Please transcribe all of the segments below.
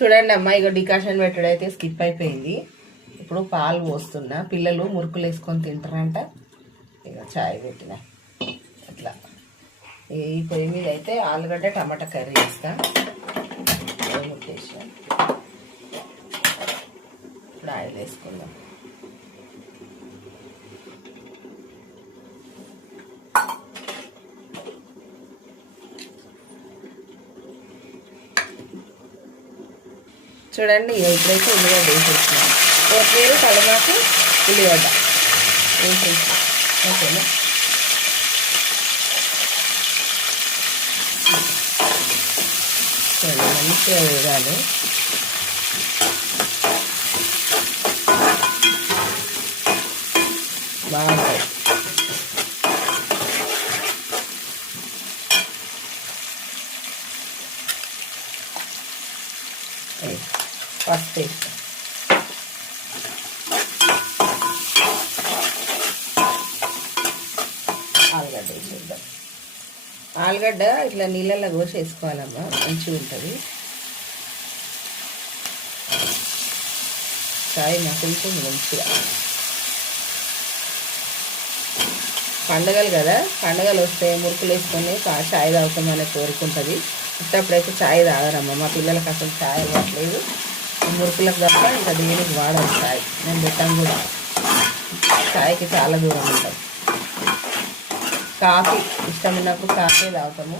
చూడండి అమ్మ, ఇక డికాషన్ పెట్టడైతే స్కిప్ అయిపోయింది. ఇప్పుడు పాలు పోస్తున్నా. పిల్లలు మురుకులు వేసుకొని తింటారంట. ఇక చాయ్ పెట్టిన అట్లా. ఈ పొయ్యి మీద అయితే ఆలుగడ్డ టమాటా కర్రీ వేస్తా. ముట్టేసా. ఇప్పుడు ఆయిల్ వేసుకుందాం. చూడండి, ఇప్పుడైతే ఉల్లిగడ్డ వేసేస్తున్నాం. కొత్తిమీర, కరివేపాకు, ఉల్లిగడ్డ వేసేస్తాం. ఓకేనా? సరే, మంచిగా వేయాలి. బాగుంటుంది. పసుపు వేస్తాం. ఆలుగడ్డ వేసేద్దాం. ఆలుగడ్డ ఇట్లా నీళ్ళల్లో కోసి వేసుకోవాలమ్మా, మంచిగా ఉంటుంది. చాయ్ మసులుతుంది మంచిగా. పండగలు కదా, పండగలు వస్తే మురుకులు వేసుకొని చాయ్ తాగుతామనే కోరుకుంటుంది. ఇప్పుడైతే చాయ్ తాగరమ్మా. మా పిల్లలకు అసలు చాయ్ అవ్వట్లేదు. మురుకులకు తప్ప ఇంకా దేనికి వాడాలి చాయ్. నేను పెట్టాను కూడా. చాయ్కి చాలా దూరం ఉంటాం. కాఫీ ఇష్టం ఉన్నప్పుడు కాఫీ తాగుతాము.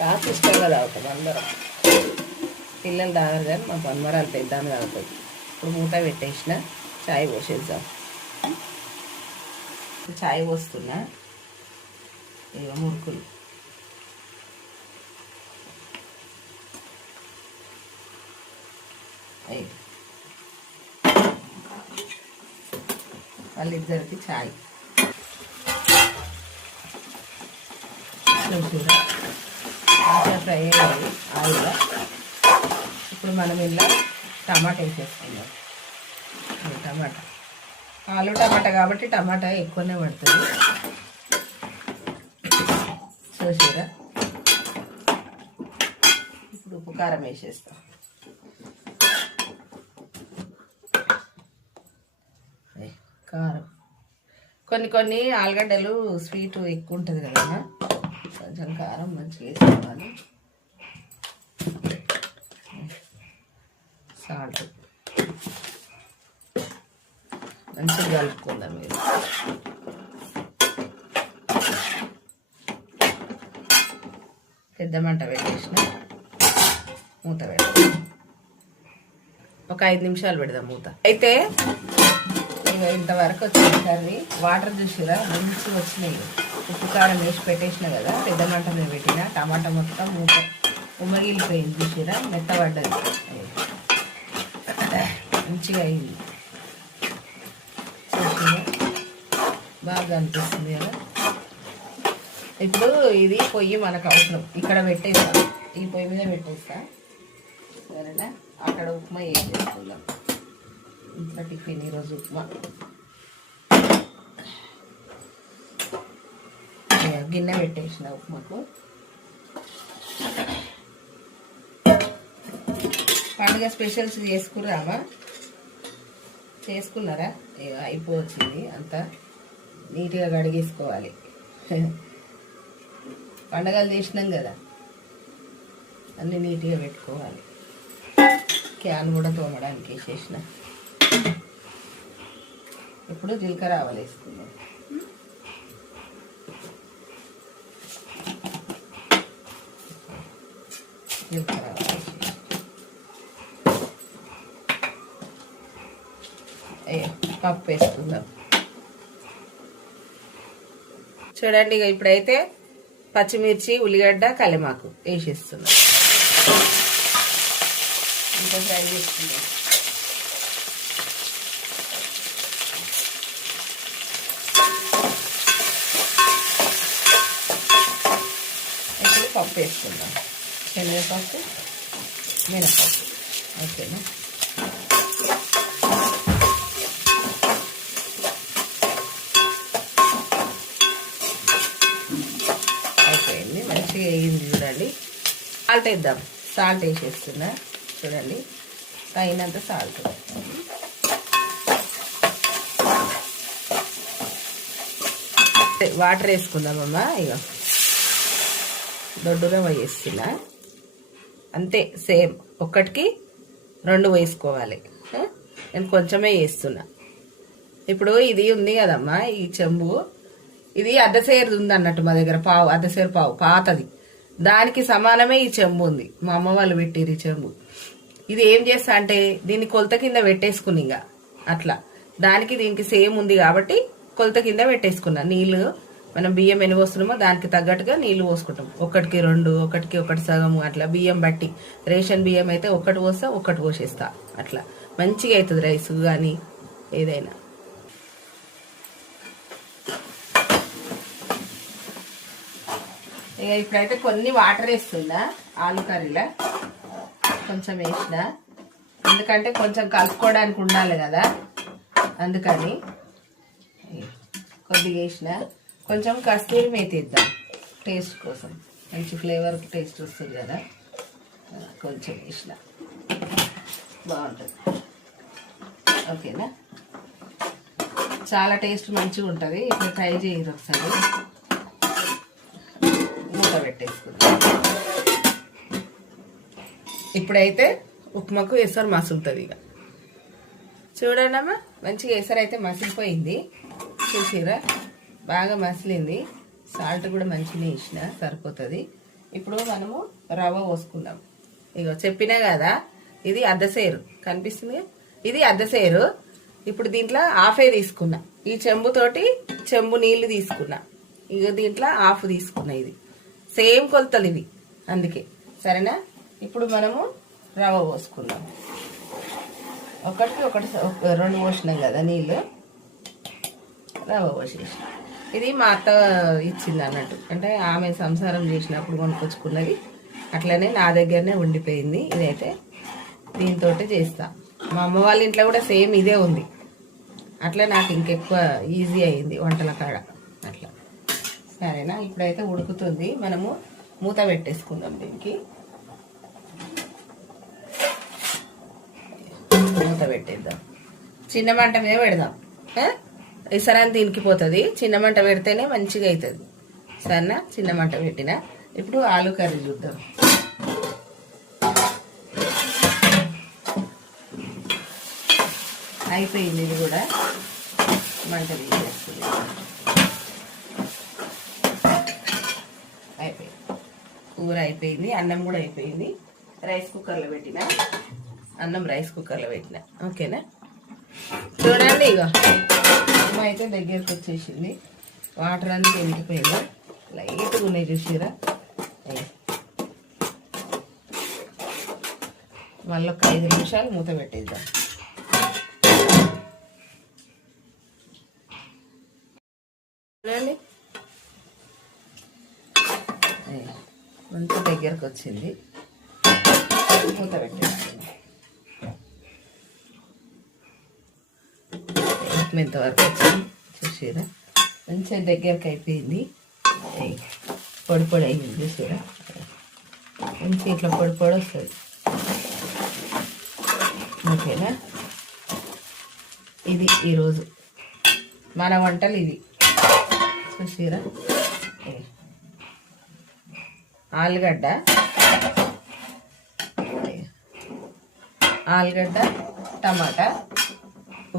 కాఫీ ఇష్టంగా తాగుతాం అందరం. పిల్లలు తాగరు కానీ మా పన్మరాలు పెద్దాన్ని తాగుతుంది. ఇప్పుడు మూత పెట్టేసిన చాయ్ పోసేద్దాం. చాయ్ పోస్తున్నా. ఇక మురుకులు వాళ్ళిద్దరికి చాయ్. మంచిగా ఫ్రై అయ్యాయి ఆయిల్. ఇప్పుడు మనం ఇలా టమాటా వేసేసుకుందాం. టమాటా, ఆలు టమాటా కాబట్టి టమాటా ఎక్కువనే పడుతుంది. చూసారా? ఇప్పుడు ఉప్పు కారం వేసేస్తాం. కారం కొన్ని ఆలుగడ్డలు స్వీట్ ఎక్కువ ఉంటుంది కదా, కొంచెం కారం మంచిగా వేసుకోవాలి. సాల్ట్ మంచిగా కలుపుకుందాం. మీరు పెద్ద మంట పెట్టేసిన మూత పెడదాం. ఒక 5 నిమిషాలు పెడదాం మూత. అయితే ఇంతవరకు వచ్చింది కర్రీ. వాటర్ చూసిరా మంచిగా వచ్చినాయి. ఉప్పు కారం వేసి పెట్టేసిన కదా, పెద్ద మంట మీద పెట్టిన. టమాటా మొత్తం మూత ఉమ్మగిలిపోయింది. చూసిరా మెత్తబడ్డది, మంచిగా అయింది. చూసిరా బాగా అనిపిస్తుంది కదా. ఇప్పుడు ఇది పొయ్యి మనకు అవసరం. ఇక్కడ పెట్టేస్తా, ఈ పొయ్యి మీద పెట్టేస్తా. సరేనా? అక్కడ ఉప్మా ఏం చేసుకుందాం. ఇంట్లో టిఫిన్ ఈరోజు ఉప్మా. గిన్నె పెట్టేసిన ఉప్మాకు. పండుగ స్పెషల్స్ చేసుకున్నామా? చేసుకున్నారా? అయిపోవచ్చింది. అంతా నీట్గా కడిగేసుకోవాలి. పండగలు చేసినాం కదా, అన్నీ నీట్గా పెట్టుకోవాలి. క్యాన్ కూడా తోమడానికి వేసేసిన. ఇప్పుడు జీలకర్ర ఆవాలు వేసుకుందాం. జీలకర్ర ఆవాలు పప్పు వేసుకుందాం. చూడండి, ఇక ఇప్పుడైతే పచ్చిమిర్చి, ఉల్లిగడ్డ, కల్లిమాకు వేసేస్తున్నాం. ఇంకా ఫ్రై చేసుకుందాం. ఇప్పుడు పప్పు వేసుకుందాం. శనగపప్పు, మినపప్పు. ఓకేనా? అయిపోయింది. అయిపోయింది, మంచిగా వేయింది చూడండి. సాల్ట్ వేద్దాం. సాల్ట్ వేసేస్తున్నా చూడండి, తగినంత సాల్ట్. వాటర్ వేసుకుందామమ్మా. ఇక దొడ్డుగా వేస్తున్నా అంతే, సేమ్ ఒక్కటికి 2 వేసుకోవాలి. నేను కొంచెమే వేస్తున్నా. ఇప్పుడు ఇది ఉంది కదమ్మా, ఈ చెంబు, ఇది అద్దసేరు ఉంది అన్నట్టు మా దగ్గర, పావు అద్దసేరు పావు పాతది, దానికి సమానమే ఈ చెంబు ఉంది. మా అమ్మ వాళ్ళు పెట్టిరు ఈ చెంబు. ఇది ఏం చేస్తా అంటే దీన్ని కొలత కింద పెట్టేసుకుని, ఇంకా అట్లా దానికి దీనికి సేమ్ ఉంది కాబట్టి కొలత కింద పెట్టేసుకున్నా. నీళ్లు మనం బియ్యం ఎన్ని పోస్తున్నామో దానికి తగ్గట్టుగా నీళ్లు పోసుకుంటాం. 1కి 2, 1కి 1 సగము, అట్లా బియ్యం బట్టి. రేషన్ బియ్యం అయితే 1 పోస్తా, 1 పోసేస్తా. అట్లా మంచిగా అవుతుంది రైస్ కానీ ఏదైనా. ఇక ఇప్పుడైతే కొన్ని వాటర్ వేస్తున్నా ఆలు కర్రీలా, కొంచెం వేసిన, ఎందుకంటే కొంచెం కలుపుకోవడానికి ఉండాలి కదా, అందుకని కొద్దిగా వేసిన. కొంచెం కస్తూరి మేతి ఇద్దాం టేస్ట్ కోసం, మంచి ఫ్లేవర్ టేస్ట్ వస్తుంది కదా, కొంచెం వేసిన బాగుంటుంది. ఓకేనా, చాలా టేస్ట్ మంచిగా ఉంటుంది. ఇప్పుడు ట్రై చేయరు ఒకసారి. మూత పెట్టేసుకుందాం. ఇప్పుడైతే ఉప్మాకు ఎసరు మసులుతుంది. ఇక చూడండి అమ్మా, మంచిగా ఎసరు అయితే మసిలిపోయింది. చూసిరా, బాగా మసిలింది. సాల్ట్ కూడా మంచిగా వేసిన, సరిపోతుంది. ఇప్పుడు మనము రవ్వ పోసుకుందాం. ఇగో చెప్పినా కదా, ఇది అద్దసేరు కనిపిస్తుంది, ఇది అద్దసేరు. ఇప్పుడు దీంట్లో హాఫే తీసుకున్నా, ఈ చెంబుతోటి చెంబు నీళ్లు తీసుకున్నా. ఇక దీంట్లో హాఫ్ తీసుకున్నా. ఇది సేమ్ కొలతలు ఇవి, అందుకే. సరేనా, ఇప్పుడు మనము రవ్వ పోసుకుందాం. 1కి 2 పోసినాం కదా నీళ్ళు, రవ్వ పోసేసి. ఇది మా అత్త ఇచ్చింది అన్నట్టు, అంటే ఆమె సంసారం చేసినప్పుడు కొనుక్కొచ్చుకున్నది, అట్లనే నా దగ్గరనే ఉండిపోయింది. ఇదైతే దీంతో చేస్తా. మా అమ్మ వాళ్ళ ఇంట్లో కూడా సేమ్ ఇదే ఉంది, అట్లా నాకు ఇంకెక్కువ ఈజీ అయింది వంటల కాడ అట్లా. సరేనా, ఇప్పుడైతే ఉడుకుతుంది. మనము మూత పెట్టేసుకుందాం. దీనికి మూత పెట్టేద్దాం, చిన్న మంట మీద పెడదాం. ఇసరాన్ని దీనికి పోతుంది, చిన్న మంట పెడితేనే మంచిగా అవుతుంది. సరేనా, చిన్న మంట పెట్టిన. ఇప్పుడు ఆలు కర్రీ చూద్దాం. అయిపోయింది, ఇది కూడా మంట తీసేస్తుంది. అయిపోయింది, కూర అయిపోయింది, అన్నం కూడా అయిపోయింది. రైస్ కుక్కర్లో పెట్టిన, అన్నం రైస్ కుక్కర్లో పెట్టిన. ఓకేనా, చూడండి. ఇక అమ్మ అయితే దగ్గరకు వచ్చేసింది, వాటర్ అంతా ఎండిపోయింది, లైట్గా ఉన్నాయి చూసిరా. మళ్ళీ ఒక 5 నిమిషాలు మూత పెట్టేద్దాం. చూడండి, మంచి దగ్గరకు వచ్చింది, మూత పెట్టేస్తుంది. ఎంతవరకు వచ్చింది చూసారా, మంచిగా దగ్గరకు అయిపోయింది. పొడి పొడి అయింది చూసారా, మంచి ఇట్లా పొడి పొడి వస్తుంది. ఓకేనా, ఇది ఈరోజు మన వంటలు. ఇది చూసారా, ఆలుగడ్డ టమాటా,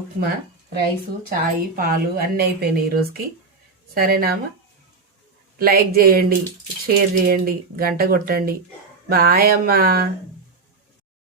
ఉప్మా, రైసు, చాయ్, పాలు అన్నీ అయిపోయినాయి ఈరోజుకి. సరేనామా, లైక్ చేయండి, షేర్ చేయండి, గంట కొట్టండి. బాయ్ అమ్మా.